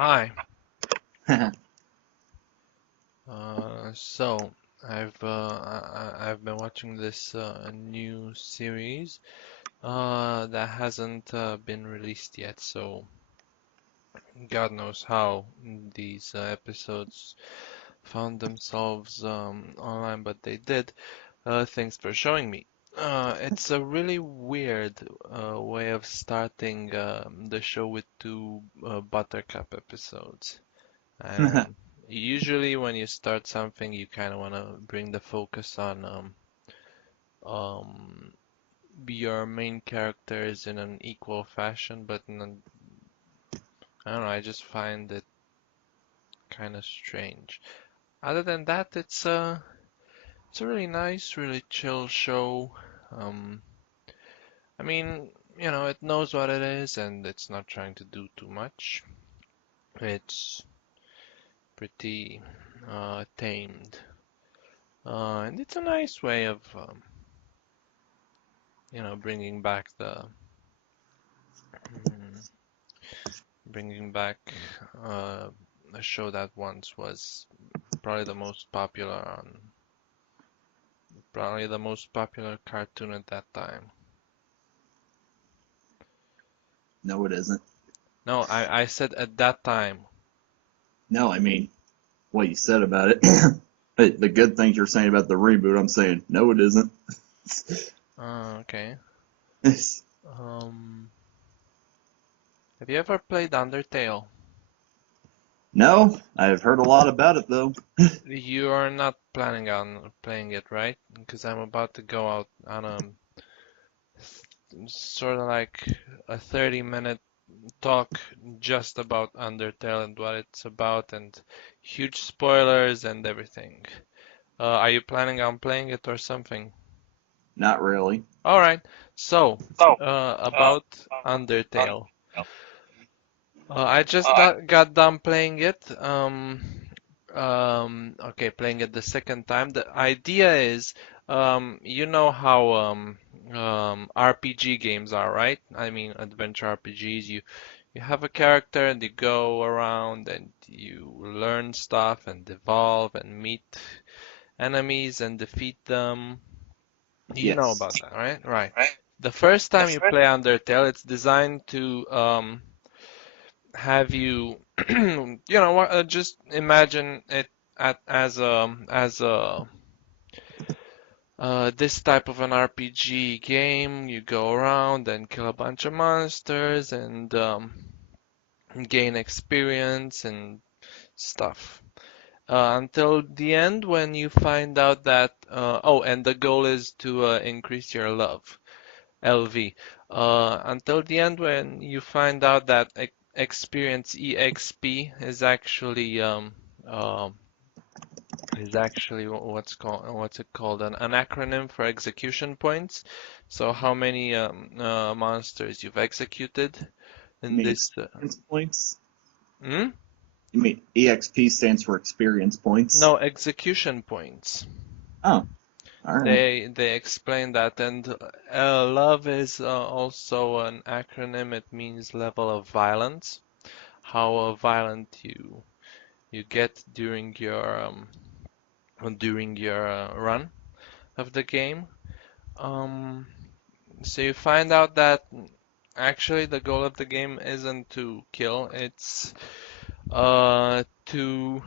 Hi. No, So I've been watching this new series that hasn't been released yet. So God knows how these episodes found themselves online, but they did. Thanks for showing me. It's a really weird way of starting the show with two Buttercup episodes. And usually when you start something, you kind of want to bring the focus on um, your main characters in an equal fashion, but I don't know, I just find it kind of strange. Other than that, it's a really nice, really chill show. Um, I mean, it knows what it is and it's not trying to do too much. It's pretty tamed. And it's a nice way of bringing back mm, bringing back uh, a show that once was probably the most popular on probably the most popular cartoon at that time. it isn't. No, I said at that time. No, I mean what you said about it. The good things you're saying about the reboot, I'm saying no, it isn't. Okay. Um, have you ever played Undertale? No, I've heard a lot about it though. You are not planning on playing it, right? Because I'm about to go out on a sort of like a 30-minute talk just about Undertale and what it's about and huge spoilers and everything. Are you planning on playing it or something? Not really. All right. So, about Undertale. I just got done playing it. Okay, playing it the second time. The idea is, you know how RPG games are, right? I mean, adventure RPGs. You have a character and you go around and you learn stuff and evolve and meet enemies and defeat them. You know Yes. about that, right? Right. The first time you play Undertale, it's designed to have you, just imagine it as a this type of an RPG game. You go around and kill a bunch of monsters and gain experience and stuff. Until the end when you find out that oh, and the goal is to increase your love, LV. Until the end when you find out that experience EXP um, is actually what's it called, an acronym for execution points. So how many monsters you've executed You in mean this experience points? hmm? You mean EXP stands for experience points? No, execution points. Oh, all right. They explain that, and love is also an acronym. It means level of violence, how violent you get during your run of the game. Um, so you find out that actually the goal of the game isn't to kill, it's to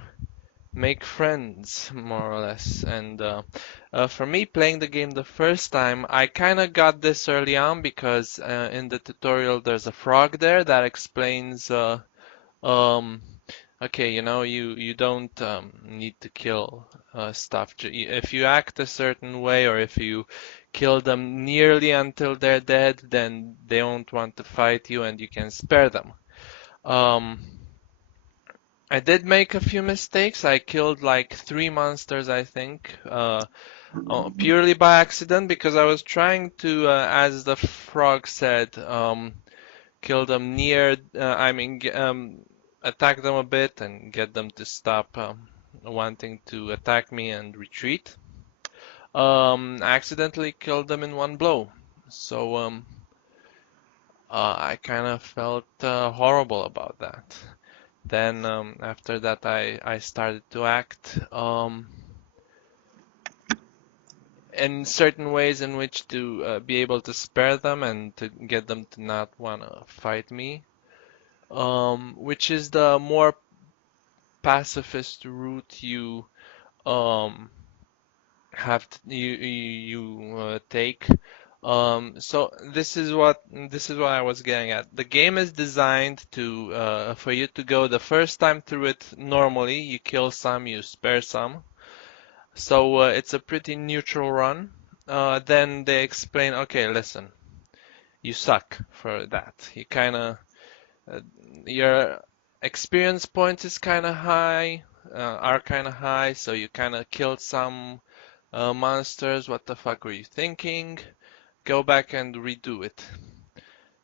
make friends, more or less. And for me, playing the game the first time, I kind of got this early on because in the tutorial there's a frog there that explains, um, okay, you don't need to kill stuff. If you act a certain way or if you kill them nearly until they're dead, then they won't want to fight you and you can spare them. Um, I did make a few mistakes. I killed like three monsters, I think, purely by accident because I was trying to, as the frog said, kill them near, attack them a bit and get them to stop wanting to attack me and retreat. I accidentally killed them in one blow. So, I kind of felt horrible about that. Then after that, I started to act in certain ways in which to be able to spare them and to get them to not want to fight me. Which is the more pacifist route you um take. So this is what I was getting at. The game is designed to for you to go the first time through it normally. You kill some, you spare some. So it's a pretty neutral run. Then they explain, okay, listen, you suck for that. You kind of uh, your experience point is kind of high, are kind of high, so you kind of killed some monsters. What the fuck were you thinking? Go back and redo it.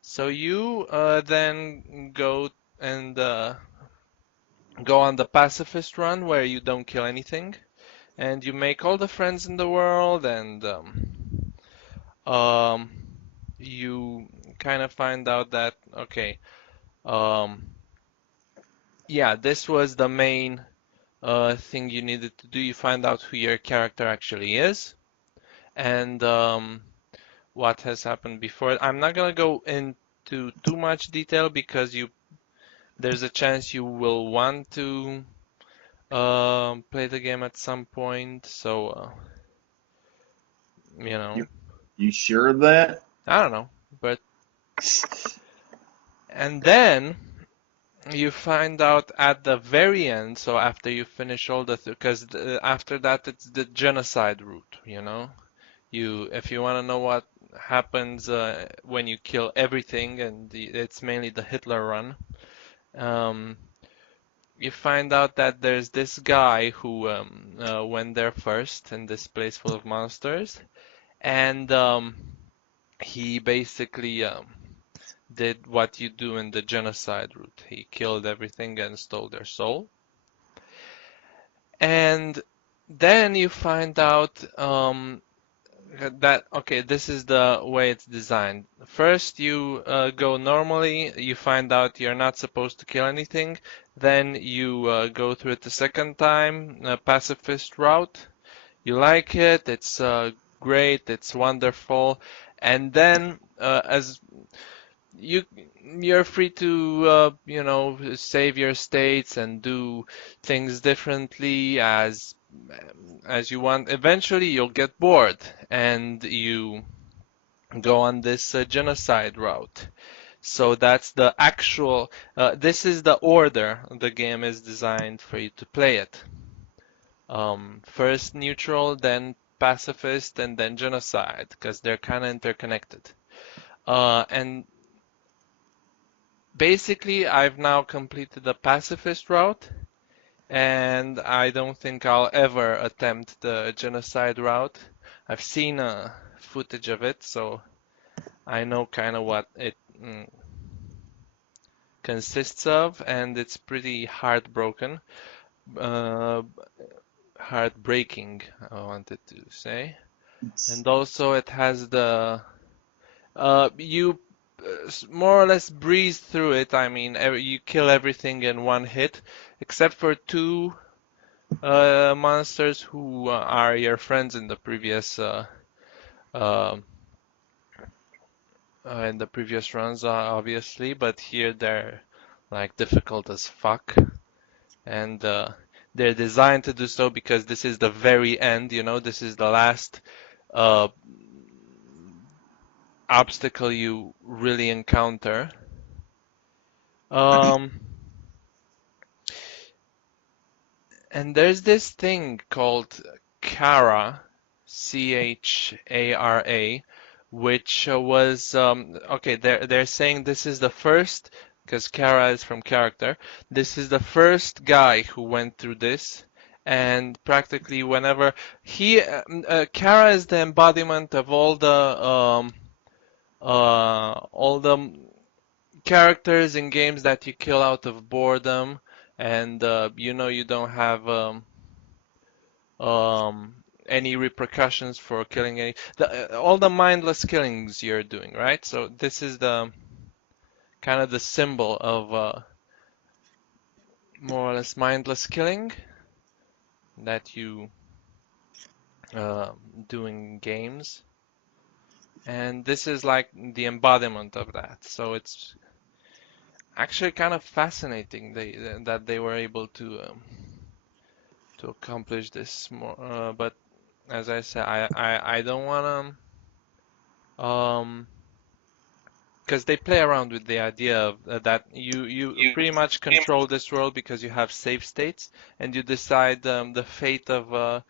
So you then and go on the pacifist run where you don't kill anything, and you make all the friends in the world, and um, you kind of find out that okay, um, yeah, this was the main thing you needed to do. You find out who your character actually is, and what has happened before. I'm not gonna go into too much detail because there's a chance you will want to play the game at some point. So you know, You you sure of that? I don't know, but and then you find out at the very end. So after you finish all because after that it's the genocide route. You know, if you want to know what happens when you kill everything, and it's mainly the Hitler run. Um, you find out that there's this guy who went there first in this place full of monsters, and he basically did what you do in the genocide route. He killed everything and stole their soul. And then you find out that, okay, this is the way it's designed. First, you go normally, you find out you're not supposed to kill anything. Then you go through it the second time, pacifist route. You like it, it's great, it's wonderful. And then, as you you're free to save your states and do things differently as you want. Eventually you'll get bored and you go on this genocide route. So that's the actual this is the order the game is designed for you to play it. First neutral, then pacifist, and then genocide, because they're kind of interconnected. And basically, I've now completed the pacifist route, and I don't think I'll ever attempt the genocide route. I've seen footage of it, so I know kind of what it consists of, and it's pretty heartbroken. Uh, Heartbreaking, I wanted to say. It's, And also, it has you more or less breeze through it. I mean, you kill everything in one hit, except for two monsters who are your friends uh, in the previous runs, obviously. But here they're like difficult as fuck, and they're designed to do so because this is the very end. You know, this is the last uh, obstacle you really encounter. Um, And there's this thing called Chara, Chara, which was okay. They're saying this is the first, because Chara is from character. This is the first guy who went through this, and practically whenever Chara is the embodiment of all the characters in games that you kill out of boredom, and you don't have um, any repercussions for killing all the mindless killings you're doing, right? So this is the kind of the symbol of more or less mindless killing that you uh, do in games. And this is like the embodiment of that. So it's actually kind of fascinating that they were able to accomplish this more. But as I said, I don't want to because they play around with the idea of that you pretty much control this world because you have save states and you decide the fate of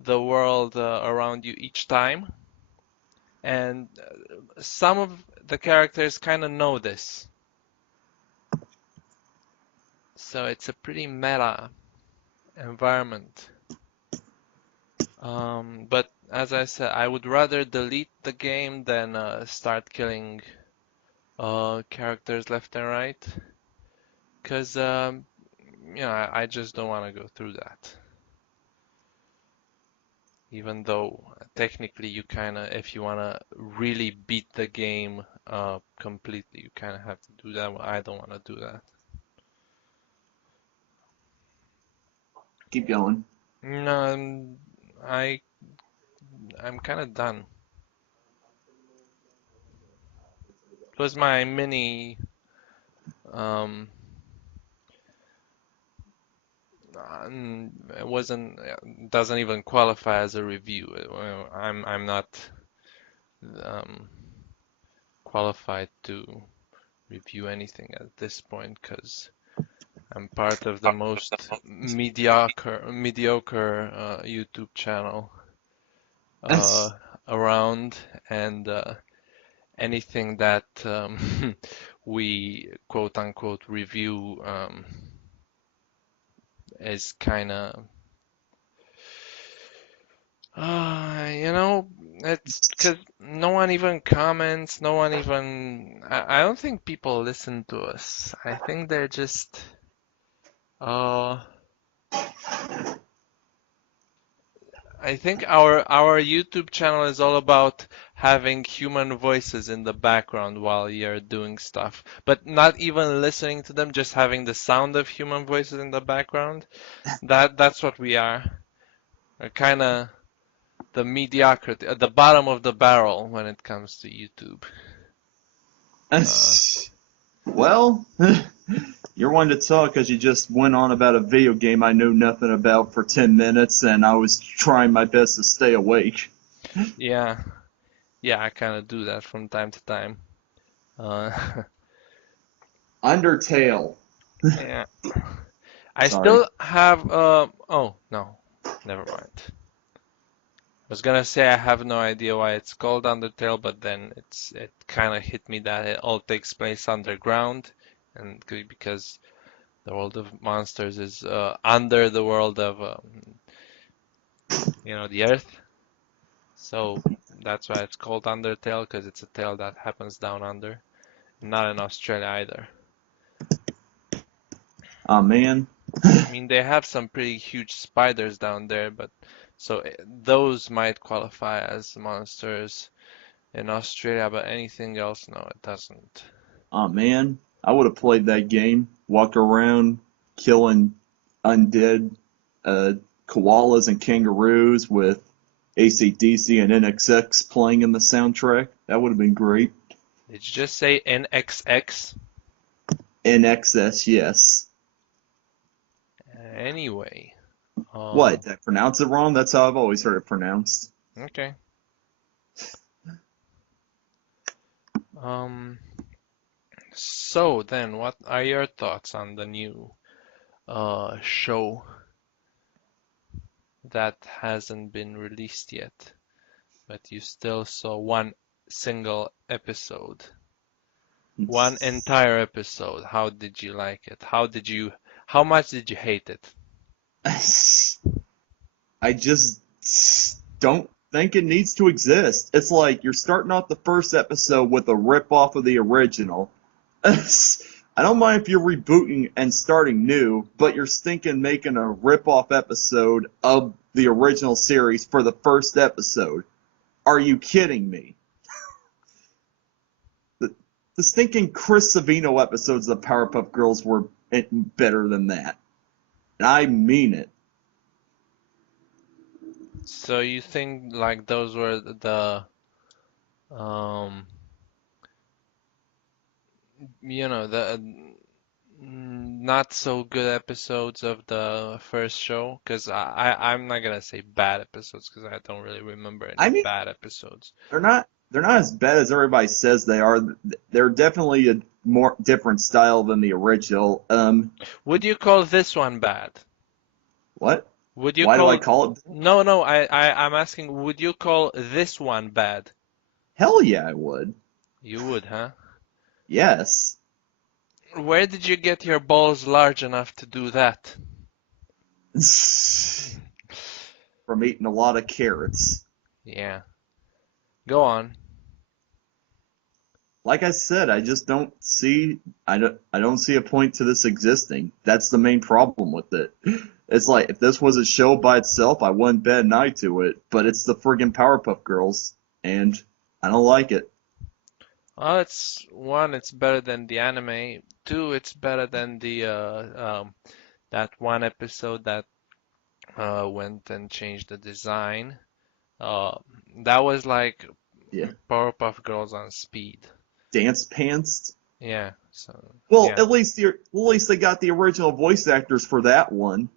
the world around you each time. And some of the characters kind of know this, so it's a pretty meta environment. But as I said, I would rather delete the game than start killing characters left and right, because I just don't want to go through that. Even though technically you kind of, if you want to really beat the game completely, you kind of have to do that. Well, I don't want to do that. Keep going. No, I I'm kind of done. It was my mini um it wasn't doesn't even qualify as a review. I'm not um qualified to review anything at this point because I'm part of the most mediocre YouTube channel uh around, and anything that we quote unquote review is kind of it's because no one even comments, no one even I don't think people listen to us. I think they're just uh I think our YouTube channel is all about having human voices in the background while you're doing stuff, but not even listening to them, just having the sound of human voices in the background. That's what we are. We're kind of the mediocrity at the bottom of the barrel when it comes to YouTube. Uh, Well, you're one to talk because you just went on about a video game I knew nothing about for 10 minutes and I was trying my best to stay awake. yeah, yeah, I kind of do that from time to time. Uh, Undertale. yeah, I Sorry. still have. Oh no, never mind. I was gonna say I have no idea why it's called Undertale, but then it kind of hit me that it all takes place underground, and because the world of monsters is under the world of the earth. So that's why it's called Undertale, because it's a tale that happens down under. Not in Australia either. Oh man. I mean, they have some pretty huge spiders down there, but so those might qualify as monsters in Australia, but anything else, no, it doesn't. Oh man. I would have played that game. Walk around killing undead uh, koalas and kangaroos with AC/DC and NXX playing in the soundtrack. That would have been great. Did you just say NXX? NXS, yes. Anyway, What? Did I pronounce it wrong? That's how I've always heard it pronounced. okay. Um, so then, what are your thoughts on the new show that hasn't been released yet, but you still saw one single episode, one entire episode? How did you like it? How much did you hate it? I just don't think it needs to exist. It's like you're starting off the first episode with a rip off of the original. I don't mind if you're rebooting and starting new, but you're stinking making a rip off episode of the original series for the first episode. Are you kidding me? The, the stinking Chris Savino episodes of Powerpuff Girls were better than that. and I mean it. So you think like those were the um the not so good episodes of the first show? Because I'm not gonna say bad episodes because I don't really remember any I mean, bad episodes. they're not as bad as everybody says they are. They're definitely a more different style than the original. Would you call this one bad? What? Would you Why do I call call it? No, no, I'm asking, would you call this one bad? Hell yeah, I would. You would, huh? Yes. Where did you get your balls large enough to do that? From eating a lot of carrots. Yeah. Go on. Like I said, I just don't see I don't see a point to this existing. That's the main problem with it. It's like if this was a show by itself, I wouldn't bet an eye to it, but it's the friggin' Powerpuff Girls, and I don't like it. Well, it's one, it's better than the anime. Two, it's better than the that one episode that went and changed the design. Uh, that was like Yeah. Powerpuff Girls on speed. Dance pants. Yeah, so Well, yeah. at least they got the original voice actors for that one.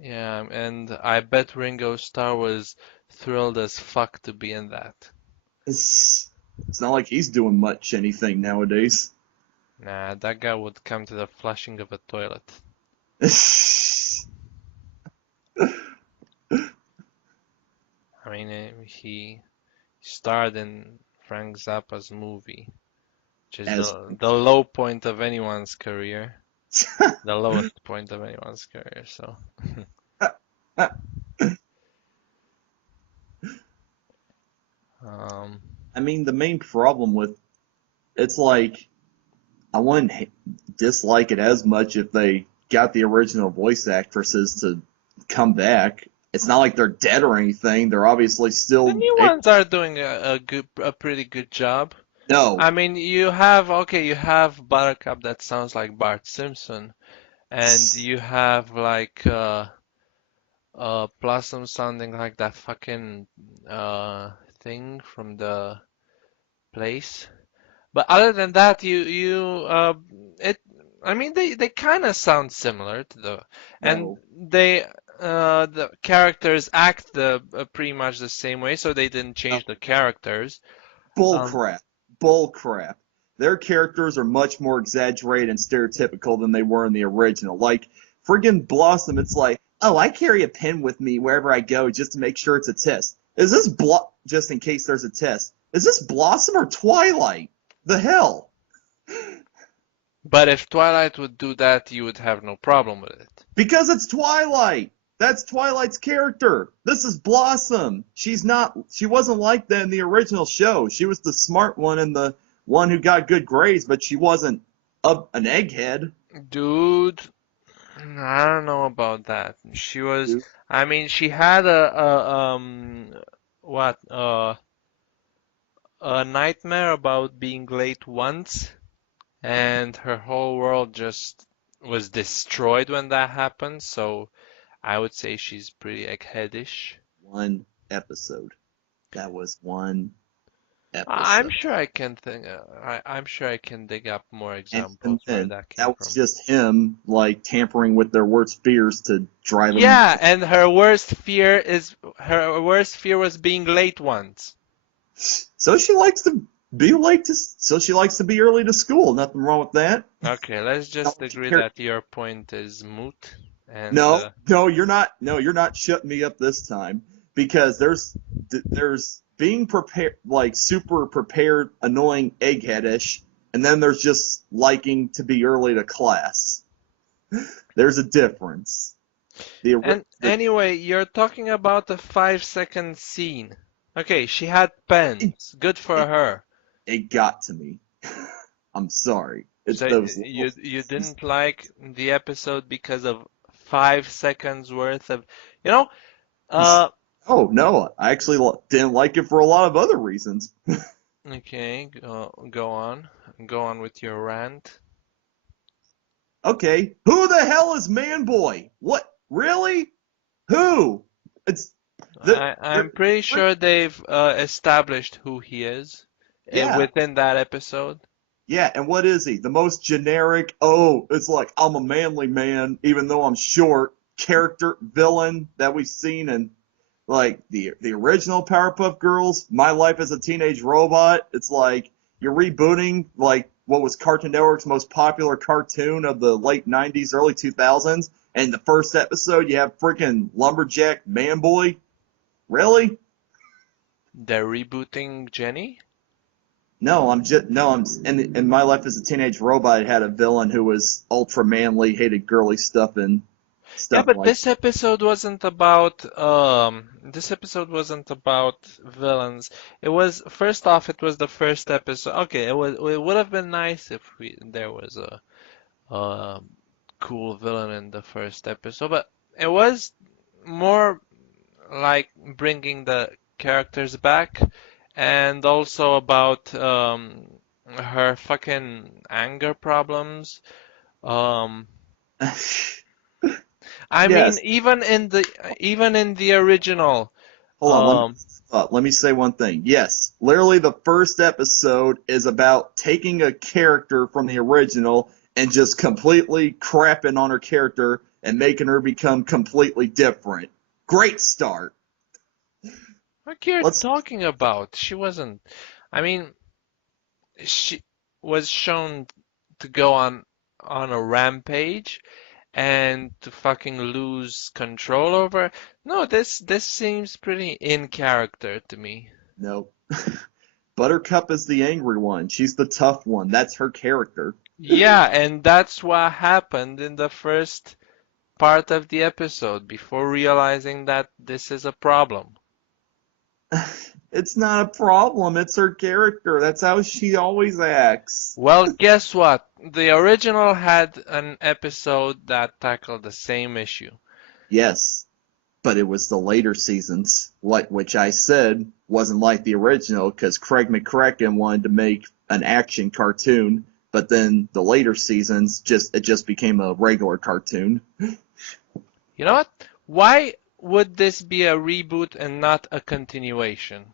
Yeah, and I bet Ringo Starr was thrilled as fuck to be in that. It's not like he's doing much anything nowadays. Nah, that guy would come to the flushing of a toilet. I mean, he starred in Frank Zappa's movie, which is As the low point of anyone's career, the lowest point of anyone's career. So, um, I mean, the main problem with it's like I wouldn't dislike it as much if they got the original voice actresses to come back. It's not like they're dead or anything. They're obviously the still. new ones are doing a pretty good job. No. I mean, you have Buttercup that sounds like Bart Simpson, and you have like Blossom sounding like that fucking thing from the place. But other than that, it. I mean, they kind of sound similar to and No. the characters act pretty much the same way, so they didn't No. change the characters. Bull Um, crap. Bull crap. Their characters are much more exaggerated and stereotypical than they were in the original. Like, friggin' Blossom, it's like, oh, I carry a pen with me wherever I go just to make sure it's a test. Is this just in case there's a test? Is this Blossom or Twilight? The hell? but if Twilight would do that, you would have no problem with it. Because it's Twilight. That's Twilight's character. This is Blossom. She wasn't like that in the original show. She was the smart one and the one who got good grades, but she wasn't an egghead. Dude, I don't know about that. Dude. I mean, she had what, a nightmare about being late once, and her whole world just was destroyed when that happened. So I would say she's pretty eggheadish. One episode. That was one I'm episode. sure I can I'm sure I can dig up more And even examples where then, that came that was from. just him, like, tampering with their worst fears to drive them. Yeah, and her worst fear was being late once. So she likes to so she likes to be early to school. Nothing wrong with that. Okay, let's Not just what you agree care. that your point is moot. And No, no, you're not. No, you're not shutting me up this time because there's being prepared, like super prepared, annoying, eggheadish, and then there's just liking to be early to class. There's a difference. and The anyway, you're talking about the 5 second scene. Okay, she had it, pens. Good for it, her. it got to me. I'm sorry. It's So those little you things. didn't like the episode because of 5 seconds worth of, you know, uh, Oh no, I actually didn't like it for a lot of other reasons. okay, go on. Go on with your rant. Okay, who the hell is Man Boy? What? Really? Who? It's the I'm pretty sure they've established who he is yeah. within that episode. Yeah, and what is he? The most generic, oh, it's like I'm a manly man, even though I'm short, character villain that we've seen in like the original Powerpuff Girls, My Life as a Teenage Robot. It's like you're rebooting like what was Cartoon Network's most popular cartoon of the late 90s, early 2000s, and the first episode you have freaking lumberjack man boy. Really? They're rebooting Jenny? No, I'm just no. I'm in My Life as a Teenage Robot. It had a villain who was ultra manly, hated girly stuff and Yeah, stuff but like. this episode wasn't about villains. It was first off, it was the first episode. Okay, it would have been nice if there was a cool villain in the first episode, but it was more like bringing the characters back and also about her fucking anger problems. Um, I mean, Yes. even in the original, Hold on. um, Let me say one thing. Yes, literally the first episode is about taking a character from the original and just completely crapping on her character and making her become completely different. Great start. what you're Let's talking about? She wasn't. I mean, she was shown to go on a rampage and to fucking lose control over. No, this seems pretty in character to me. no. Buttercup is the angry one. She's the tough one. That's her character. Yeah, and that's what happened in the first part of the episode before realizing that this is a problem. It's not a problem. It's her character. That's how she always acts. Well, guess what? The original had an episode that tackled the same issue. Yes, but it was the later seasons, like which I said wasn't like the original because Craig McCracken wanted to make an action cartoon, but then the later seasons just became a regular cartoon. You know what? Why would this be a reboot and not a continuation?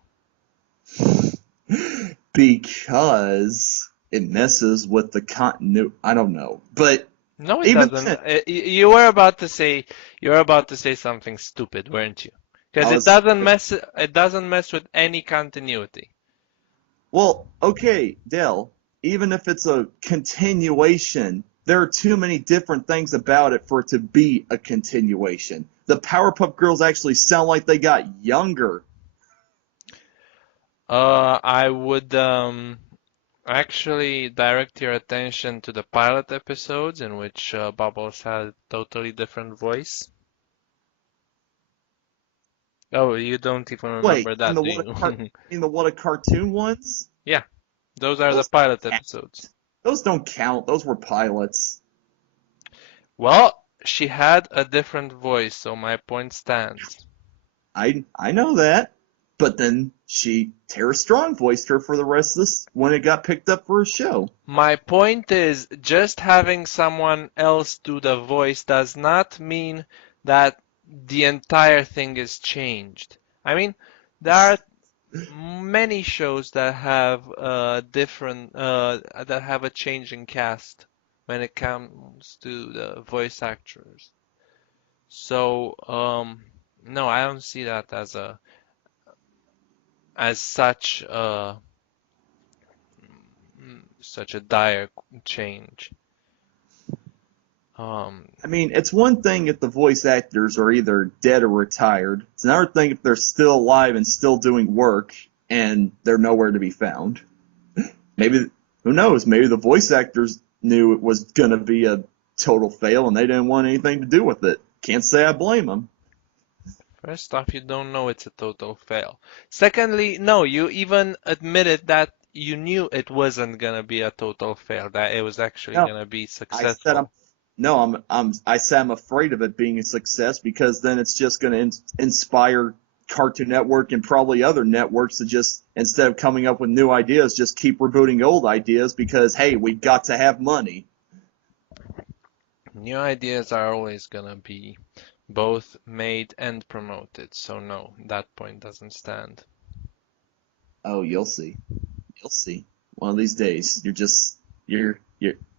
Because it messes with the continuity. I don't know, but No, it even doesn't. then, You were about to say something stupid, weren't you? Because I was it doesn't mess with any continuity. well, okay, Dell. Even if it's a continuation, there are too many different things about it for it to be a continuation. The Powerpuff Girls actually sound like they got younger. I would actually direct your attention to the pilot episodes in which Bubbles had a totally different voice. Oh, you don't even Wait, remember that, do you? in the what a cartoon ones? Yeah, those are the Those pilot episodes. those don't count. Those were pilots. Well, she had a different voice, so my point stands. I know that. But then Tara Strong voiced her for the rest of this when it got picked up for a show. My point is, just having someone else do the voice does not mean that the entire thing is changed. I mean, there are many shows that have that have a changing cast when it comes to the voice actors. So, no, I don't see that as such a dire change. Um, I mean, it's one thing if the voice actors are either dead or retired. It's another thing if they're still alive and still doing work and they're nowhere to be found. Maybe, who knows? Maybe the voice actors knew it was going to be a total fail and they didn't want anything to do with it. Can't say I blame them. First off, you don't know it's a total fail. Secondly, no, you even admitted that you knew it wasn't gonna be a total fail, that it was actually No, gonna be I said I'm successful. no, I said I'm afraid of it being a success because then it's just going to inspire Cartoon Network and probably other networks to just instead of coming up with new ideas, just keep rebooting old ideas because hey, we got to have money. New ideas are always gonna be both made and promoted, so no, that point doesn't stand. Oh, you'll see. You'll see. One of these days, you're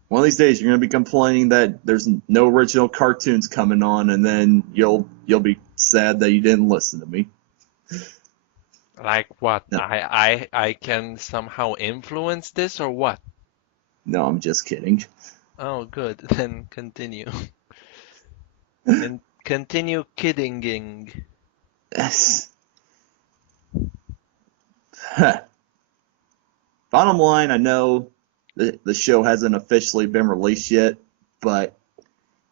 one of these days you're gonna be complaining that there's no original cartoons coming on, and then you'll be sad that you didn't listen to me. Like what? No, I can somehow influence this or what? no, I'm just kidding. Oh, good. Then continue. Continue kiddinging. Bottom line, I know the show hasn't officially been released yet, but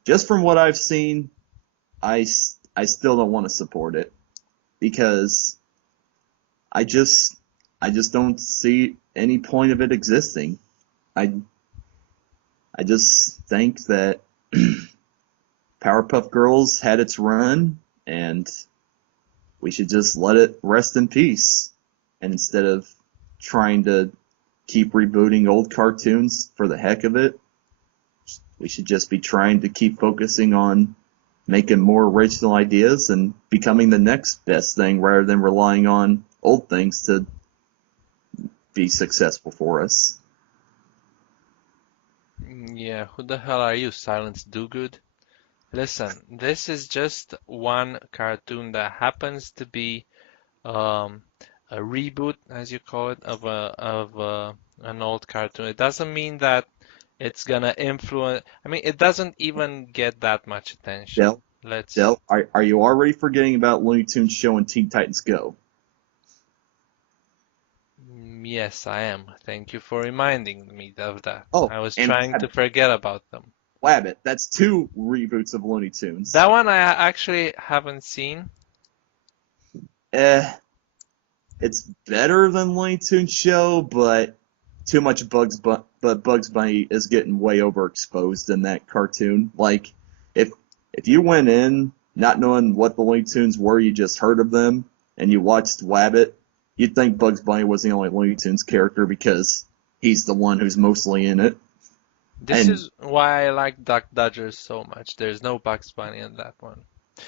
just from what I've seen, I still don't want to support it because I just I just don't see any point of it existing. I I just think that Powerpuff Girls had its run and we should just let it rest in peace. And instead of trying to keep rebooting old cartoons for the heck of it, we should just be trying to keep focusing on making more original ideas and becoming the next best thing rather than relying on old things to be successful for us. Yeah, who the hell are you, Silence Dogood? Listen, this is just one cartoon that happens to be um, a reboot, as you call it, of an old cartoon. It doesn't mean that it's gonna influence. I mean, it doesn't even get that much attention. Del, Let's. Del, are you already forgetting about Looney Tunes Show and Teen Titans Go? Yes, I am. Thank you for reminding me of that. Oh, I was and trying to forget about them. Wabbit. That's two reboots of Looney Tunes. That one I actually haven't seen. Eh, it's better than Looney Tunes Show, but too much but Bugs Bunny is getting way overexposed in that cartoon. Like, if if you went in not knowing what the Looney Tunes were, you just heard of them, and you watched Wabbit, you'd think Bugs Bunny was the only Looney Tunes character because he's the one who's mostly in it. This And is why I like Duck Dodgers so much. There's no Bugs Bunny in that one.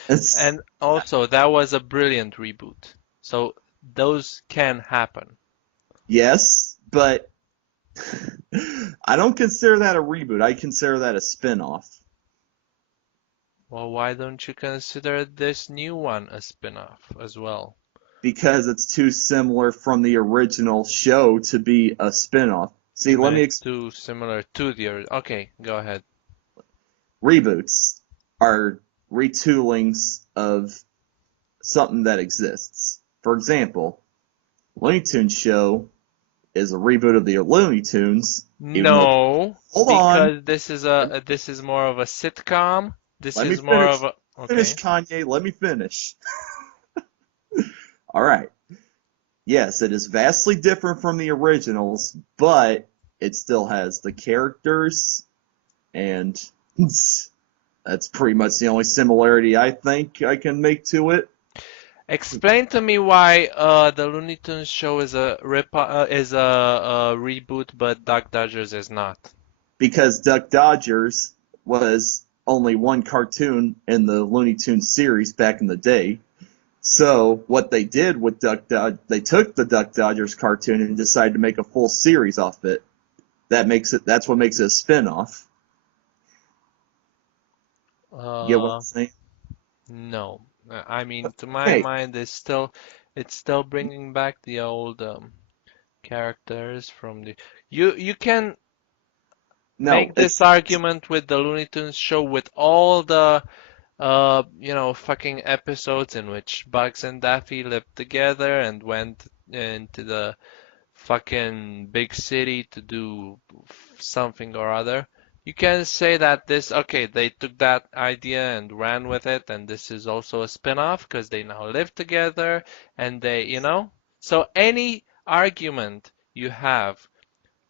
it's And also, that was a brilliant reboot. So those can happen. yes, but I don't consider that a reboot. I consider that a spin-off Well, why don't you consider this new one a spin-off as well? because it's too similar from the original show to be a spin-off. See, You let mean me it's too similar to the original? Okay, go ahead. reboots are retoolings of something that exists. For example, Looney Tunes show is a reboot of the Looney Tunes, even though No, hold on, because this is more of a sitcom. This let me is more of finish a finish okay. Kanye, let me finish. All right. Yes, it is vastly different from the originals, but it still has the characters, and that's pretty much the only similarity I think I can make to it. Explain to me why the Looney Tunes show is a reboot, but Duck Dodgers is not. Because Duck Dodgers was only one cartoon in the Looney Tunes series back in the day. So what they did with they took the Duck Dodgers cartoon and decided to make a full series off it. That's what makes it a spin-off. You get what I'm Uh, saying? no. I mean, to my Hey, mind, it's still bringing back the old characters from the. You can no, make this argument with the Looney Tunes show with all the fucking episodes in which Bugs and Daffy lived together and went into the fucking big city to do something or other. You can say that okay, they took that idea and ran with it, and this is also a spin-off because they now live together and So any argument you have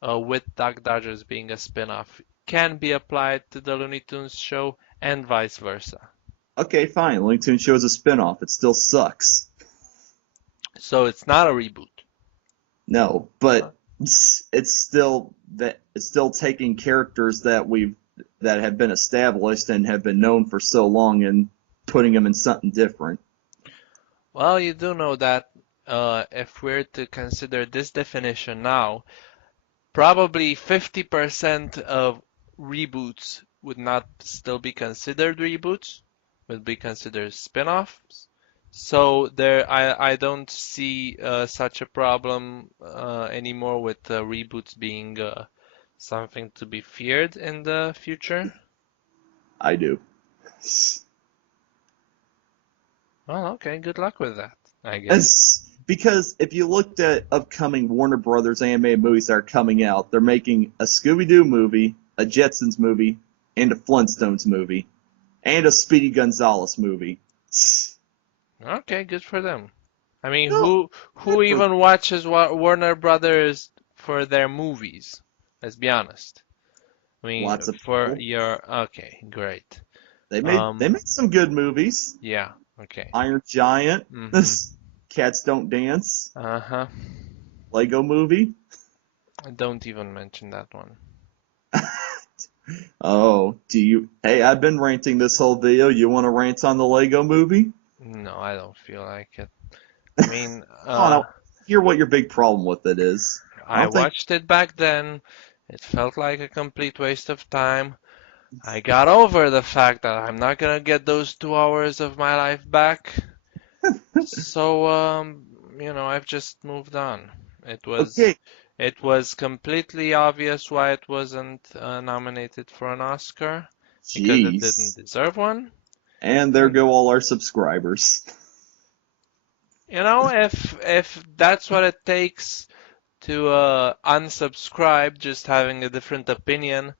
with Duck Dodgers being a spin-off can be applied to the Looney Tunes show and vice versa. okay, fine. Looney Tunes show is a spin-off. It still sucks. So it's not a reboot. No, but it's still taking characters that we've that have been established and have been known for so long and putting them in something different. Well, you do know that if we're to consider this definition now, probably 50% of reboots would not still be considered reboots, would be considered spin-offs. So I don't see such a problem anymore with reboots being something to be feared in the future. I do. Well, okay, good luck with that, I guess. Because if you looked at upcoming Warner Brothers animated movies that are coming out, they're making a Scooby Doo movie, a Jetsons movie, and a Flintstones movie, and a Speedy Gonzales movie. Okay, good for them. I mean, No, who good for even watches Warner Brothers for their movies? Let's be honest. I mean, lots of for people. your okay, great. They made some good movies. Yeah, okay. Iron Giant, Mm-hmm. Cats Don't Dance, Uh-huh. Lego Movie. Don't even mention that one. Oh, do you? Hey, I've been ranting this whole video. You want to rant on the Lego Movie? No, I don't feel like it. I mean, I don't hear what your big problem with it is. I I don't think. watched it back then. It felt like a complete waste of time. I got over the fact that I'm not gonna get those 2 hours of my life back. So, I've just moved on. It was Okay, it was completely obvious why it wasn't nominated for an Oscar because it didn't jeez. deserve one. And there And go all our subscribers. if that's what it takes to unsubscribe, just having a different opinion,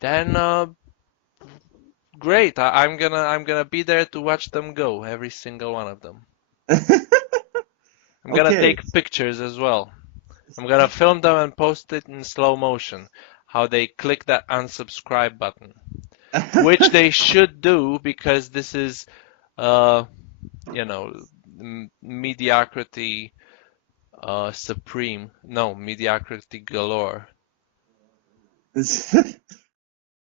then great. I'm gonna be there to watch them go, every single one of them. I'm gonna Okay. take pictures as well. I'm gonna film them and post it in slow motion, how they click that unsubscribe button, which they should do because this is, uh, you know, mediocrity supreme. No, mediocrity galore.